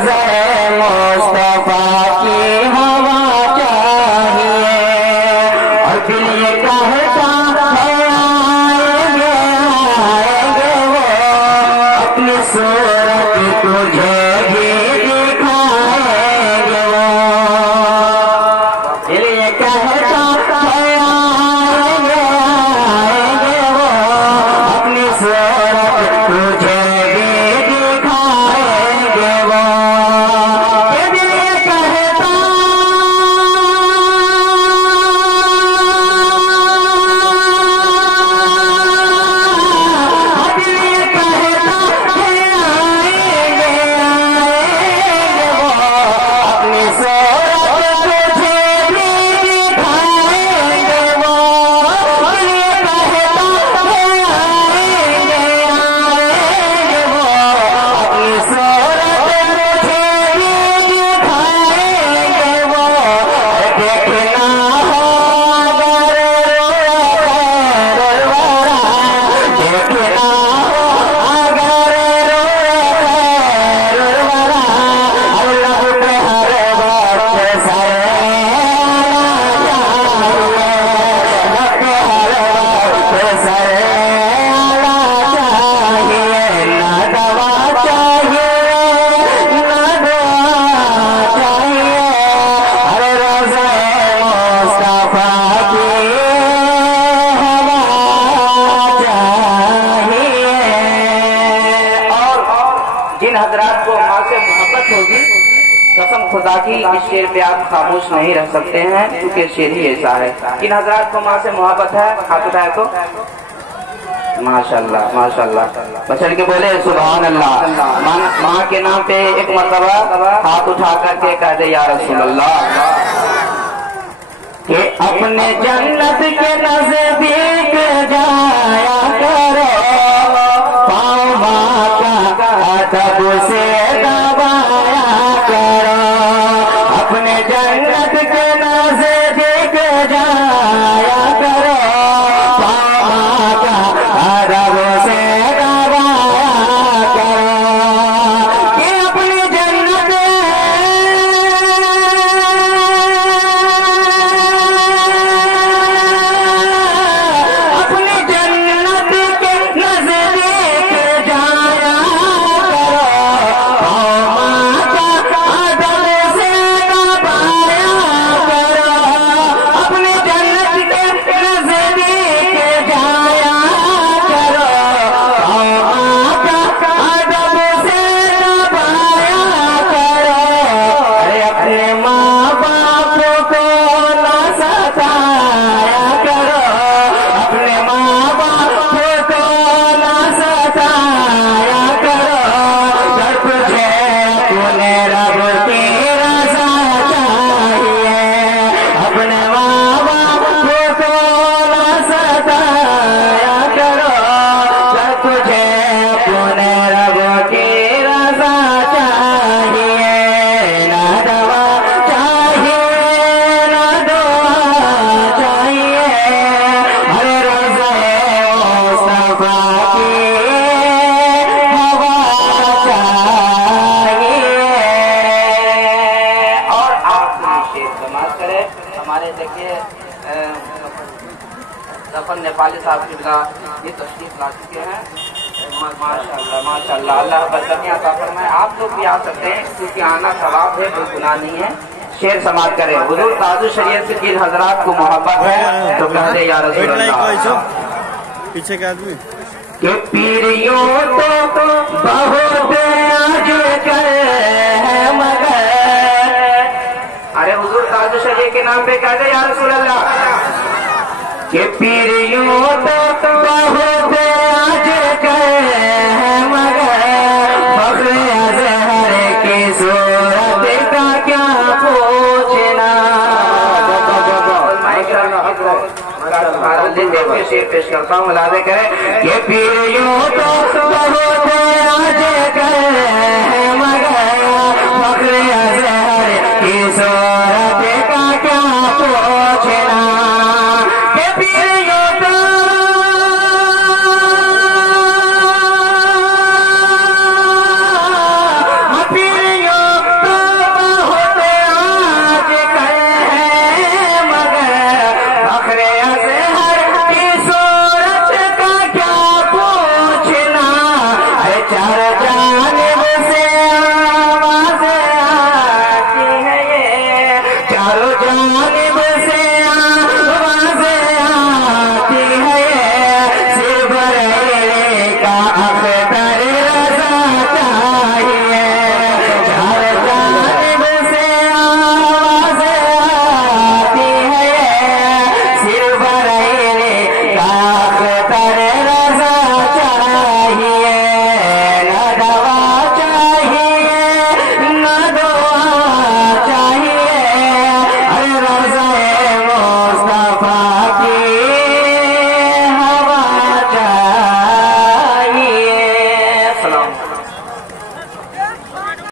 रोज़े मुस्तफा की हवा चाहिए। और दिल ये कहता है आएंगे आएंगे वो, अपनी सूरत तुझे भी दिखाएंगे वो। दिल ये कहता है आएंगे आएंगे वो, अपनी सूरत तुझे भी दिखाएंगे वो। ये दिल ये कहता हजरात को माँ से मोहब्बत होगी, कसम खुदा की इस शेर पे आप खामोश नहीं रह सकते हैं, क्योंकि शेर ही ऐसा है। किन हजरात को माँ से मोहब्बत है? हाथ उठाए तो माशाल्लाह माशाल्लाह, बचल के बोले सुभान अल्लाह। माँ के नाम पे एक मरतबा हाथ उठा करके कह दे या रसूल अल्लाह कि अपने जन्नत के नजदीक जाया करो, पाँव माँ का अदब से दबाया करो। अपने जन्नत के नजदीक जाया करो, पाँव माँ का अदब से दबाया करो। कि अपनी जन्नत जफर नेपाली साहब किबला ये तशरीफ ला चुके हैं। माशाअल्लाह माशाअल्लाह, अल्लाह बरकतें अता फरमाए। आप लोग भी आ सकते हैं, क्योंकि आना सवाब है, कोई गुनाह नहीं है। शेर समाप्त करें। हुजूर ताजु शरीयत से जिन हजरात को मोहब्बत है तो कह दे या रसूल अल्लाह। पीछे के आदमी के पीरियों तो बहुत आजकल है मगर, अरे हुजूर ताजु शरीयत के नाम पे कह दे या रसूल अल्लाह। के पीरियों तो बहुत आजकल है मगर, फख्र अज़हर की सूरत का क्या पूछना। शेर पेश करता हूँ, मुलाज़े करें। ये पीरियों तो बहुत